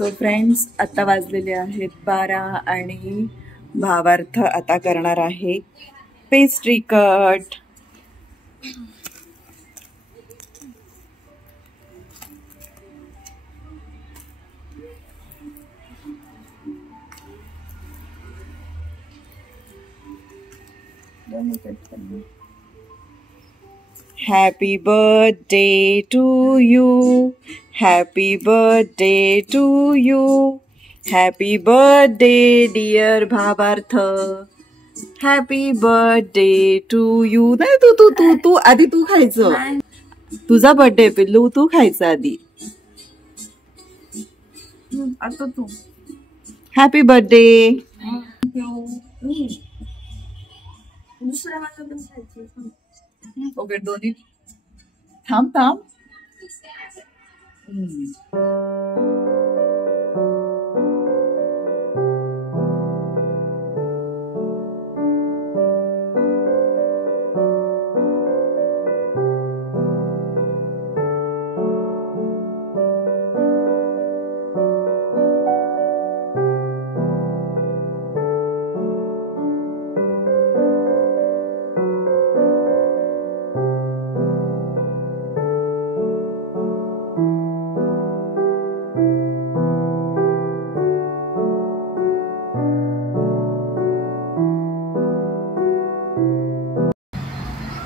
So friends, आता वाजलेले आहेत 12 आणि भावार्थ आता करणार आहे pastry cut. Happy birthday to you. Happy birthday to you. Happy birthday dear भावार्थ. Happy birthday to you. नाही तू तू तू तू आधी तू खायचं. तुझा बर्थडे पिल्लू, तू खायचं आधी. आता तू. Happy birthday. दुसऱ्या माझं पण खायचं. ओके, दोन्ही थांब थांब.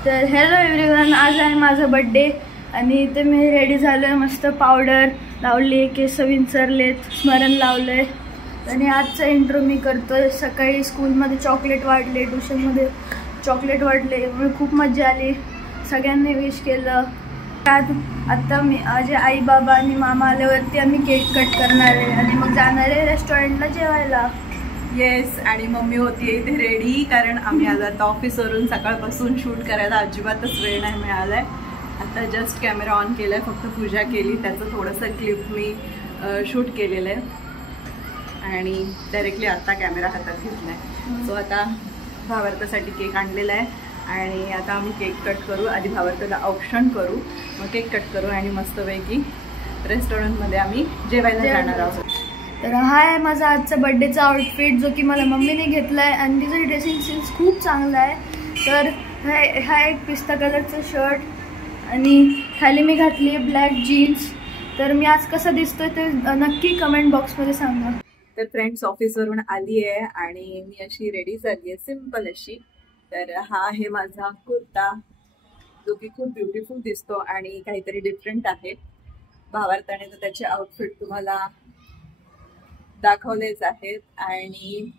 तर हॅलो एव्हरीवन, आज आहे माझा बर्थडे आणि इथे मी रेडी झालो आहे. मस्त पावडर लावली, केस विंचरलेत, स्मरण लावलं आहे आणि आजचा इंट्रो मी करतोय. सकाळी स्कूलमध्ये चॉकलेट वाटले, ट्युशनमध्ये चॉकलेट वाटले, मला खूप मजा आली. सगळ्यांनी विश केलं. आता मी माझे आई बाबा आणि मामा आल्यावरती आम्ही केक कट करणार आहे आणि मग जाणार आहे रेस्टॉरंटला जेवायला. येस, आणि मम्मी होती इथे रेडी, कारण आम्ही आज आता ऑफिसवरून सकाळपासून शूट करायला अजिबातच वेळ नाही मिळालाय. आता जस्ट कॅमेरा ऑन केलाय, फक्त पूजा केली, त्याचं थोडंसं क्लिप मी शूट केलेलं आहे आणि डायरेक्टली आता कॅमेरा हातात घेतलाय. सो आता भावार्थासाठी केक आणलेला आहे आणि आता आम्ही केक कट करू. आधी भावार्थाला औक्षण करू, मग केक कट करू आणि मस्तपैकी रेस्टॉरंटमध्ये आम्ही जेवायला जाणार आहोत. तर हा आहे माझा आजचा बर्थडेचा आउटफिट, जो की मला मम्मीने घेतला आहे आणि तिचं ड्रेसिंग सेन्स खूप चांगला आहे. तर हा एक पिस्ता कलरचा शर्ट आणि खाली मी घातली आहे ब्लॅक जीन्स. तर मी आज कसा दिसतोय ते नक्की कमेंट बॉक्समध्ये सांगा. तर फ्रेंड्स, ऑफिसवरून आली आहे आणि मी अशी रेडी झाली आहे, सिम्पल अशी. तर हा आहे माझा कुर्ता, जो की खूप ब्युटिफुल दिसतो आणि काहीतरी डिफरंट आहे. भावार्थाने तर त्याचे आउटफिट तुम्हाला दाखवलेच आहेत. आणि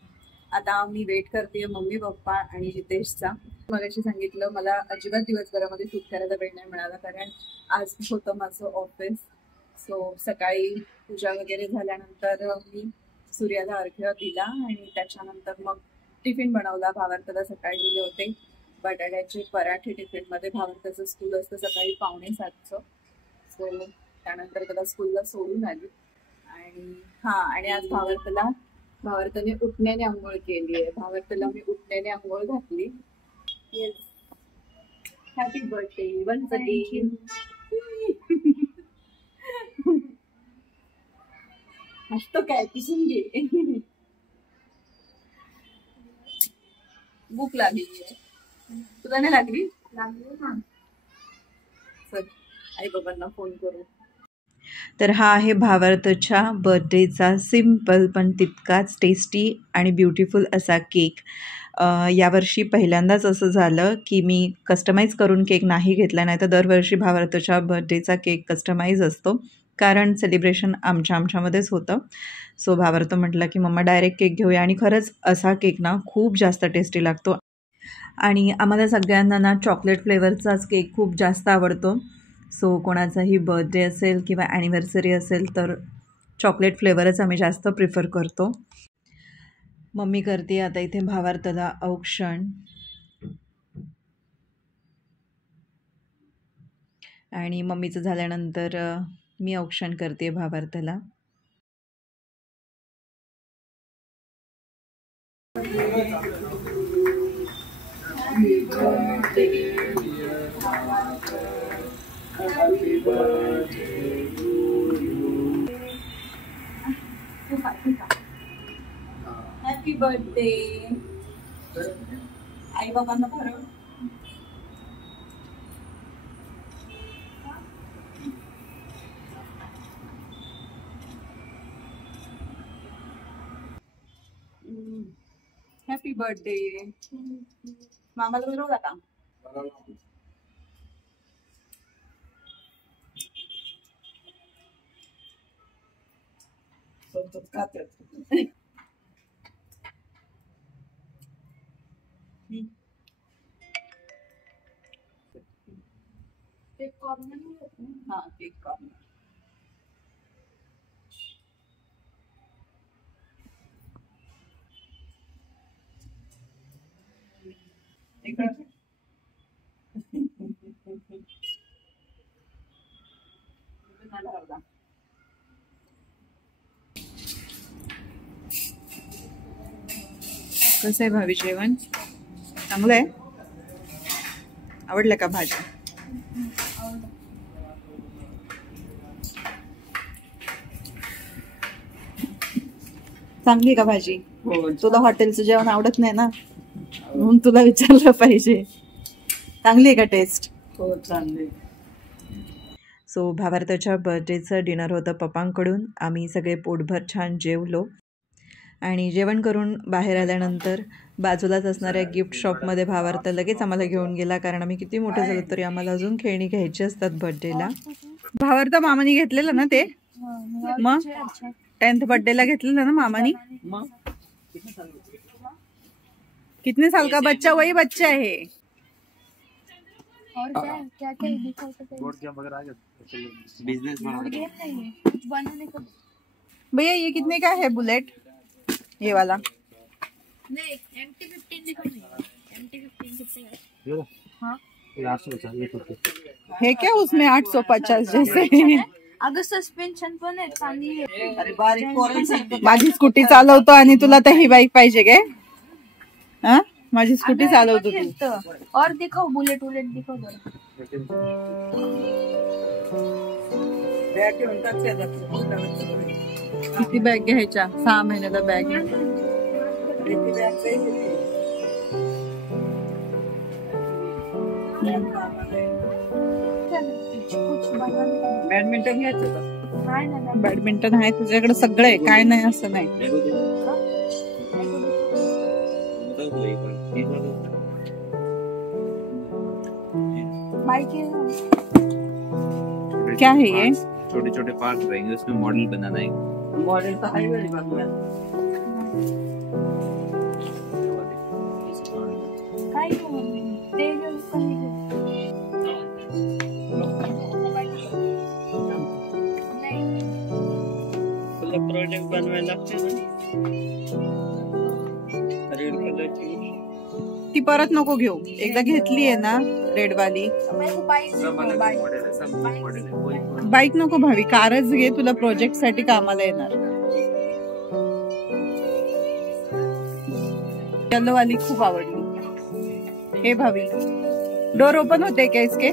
आता मी वेट करते मम्मी पप्पा आणि जितेशचा. मगाशी सांगितलं, मला अजिबात दिवसभरामध्ये शूट करायला वेळ नाही मिळाला, कारण आज होतं माझं ऑफिस. सो सकाळी पूजा वगैरे झाल्यानंतर मी सूर्याला अर्घ्य दिला आणि त्याच्यानंतर मग टिफिन बनवला. भावार्थाला सकाळी दिले होते बटाट्याचे पराठे टिफिनमध्ये. भावार्थाचं स्कूल असतं सकाळी 6:45. सो त्यानंतर त्याला स्कूलला सोडून आली. आणि आज भावार्थाने उठण्याने आंघोळ केली आहे. भावार्थाला मी उठण्याने आंघोळ घातली. Yes, happy birthday once again. मस्त काय पुसून घे. भूक लागली आहे, तुला नाही लागली? चल आई बाबांना फोन करू. तर हा आहे भावार्थच्या बर्थडेचा सिम्पल पण तितकाच टेस्टी आणि ब्युटिफुल असा केक. यावर्षी पहिल्यांदाच असं झालं की मी कस्टमाइज करून केक नाही घेतला, नाही तर दरवर्षी भावार्थच्या बर्थडेचा केक कस्टमाइज असतो, कारण सेलिब्रेशन आमच्यामध्येच होतं. सो भावार्थ म्हटलं की मम्मा डायरेक्ट केक घेऊया, आणि खरंच असा केक ना खूप जास्त टेस्टी लागतो. आणि आम्हाला सगळ्यांना ना चॉकलेट फ्लेवरचाच केक खूप जास्त आवडतो. सो कोणाचाही बर्थडे असेल किंवा ॲनिव्हर्सरी असेल तर चॉकलेट फ्लेवरच आम्ही जास्त प्रिफर करतो. मम्मी करते आता इथे भावार्थाला औक्षण, आणि मम्मीचं झाल्यानंतर मी औक्षण करते भावार्थाला. Happy birthday. आई बाबांना भरव. Happy birthday. मामाला भरवला का? Cake corner. हा केक कॉर्नर. कसं आहे भावी जेवण? चांगलं आहे. आवडलं का भाजी? चांगली का भाजी? तुला हॉटेलचं जेवण आवडत नाही ना, म्हणून तुला विचारलं पाहिजे. चांगली आहे का टेस्ट? हो चांगली. सो भावार्थाच्या बर्थडेचं डिनर होतं पप्पांकडून. आम्ही सगळे पोटभर छान जेवलो आणि जेवण करून बाहेर आल्यानंतर बाजूलाच असणाऱ्या गिफ्ट शॉपमध्ये भावार्थ लगेच आम्हाला घेऊन गेला, कारण आम्ही किती मोठे झालो तरी आम्हाला अजून खेळणी घ्यायची असतात बर्थडेला. भावार्थ मामानी घेतलेलं ना ते? मग 10th बर्थडेला घेतलेलं ना मामानी? कितने साल का बच्चा वही बच्चा है. और क्या बिजनेस बनाने का. भैया ये कितने का है बुलेट? ये वाला नहीं, MT-15 दिखा नहीं. MT-15 कितने का? हाँ, है क्या उसमें 850 जैसे? अगं सस्पेन्शन पण आहे, चांगली आहे. अरे बारीक. माझी स्कूटी चालवतो आणि तुला तर ही बाईक पाहिजे काय? हा, माझी स्कूटी चालवतो तू. और दिखाओ बुलेट दिखाओ बरं. किती बॅग घ्यायच्या? 6 महिन्याला बॅग. बॅडमिंटन घ्यायचं का? बॅडमिंटन आहे तुझ्याकडे, सगळं आहे, काय नाही असं नाही. क्या है ये? छोटे छोटे पार्ट रहेंगे, उसमें मॉडल बनाना है. मॉडल तो हाईवे बनवा. काय ते प्रोडक्ट बनवायला लागते ना, रेड कलरची. ती परत नको घेऊ, एकदा घेतली आहे ना रेड वाली. बाईक नको भावी, कारच घे, तुला प्रोजेक्ट साठी कामाला येणार. येलो वाली खूप आवडली. हे भावी डोर ओपन होते क्या इसके?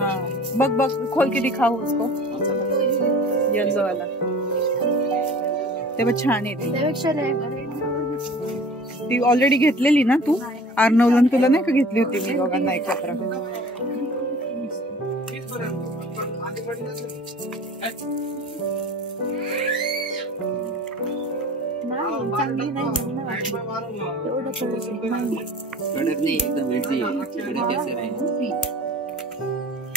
हाँ बग बग खोल के दिखाओ उसको. येलो वाला ते पण छान आहे. ती ऑलरेडी घेतलेली ना तू? अर्णवला तुला नाही का घेतली होती मी दोघांना एकत्र? एकदम इजी है,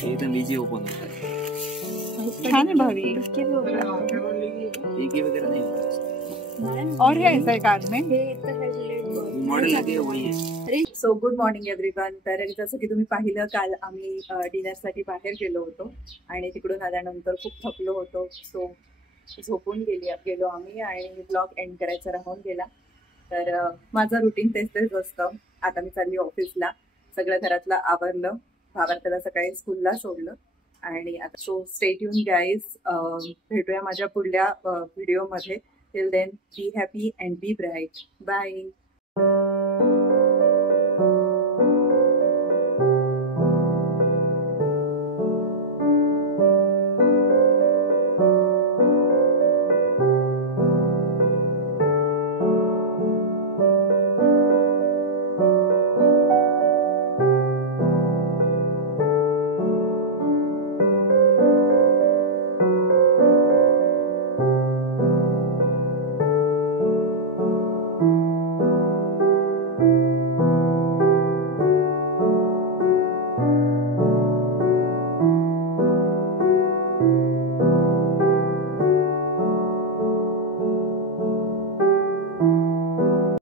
एकदम इजी ओपन होता है. छान है भाभी. वगैरह नहीं. और है ऐसा कार में मॉडेल लगे वही है. So good morning everyone. तर जसं की तुम्ही पाहिलं, काल आम्ही डिनरसाठी बाहेर गेलो होतो आणि तिकडून आल्यानंतर खूप थकलो होतो. सो झोपून गेलो आम्ही आणि ब्लॉग एंड करायचा राहून गेला. तर माझं रुटीन तेच असतं. आता मी चालली ऑफिसला, सगळं घरातलं आवरलं, भावार्थाला सकाळी स्कूलला सोडलं आणि आता सो स्टे ट्यून गाईज. भेटूया माझ्या पुढल्या व्हिडिओमध्ये. Till then be happy and be bright. Bye.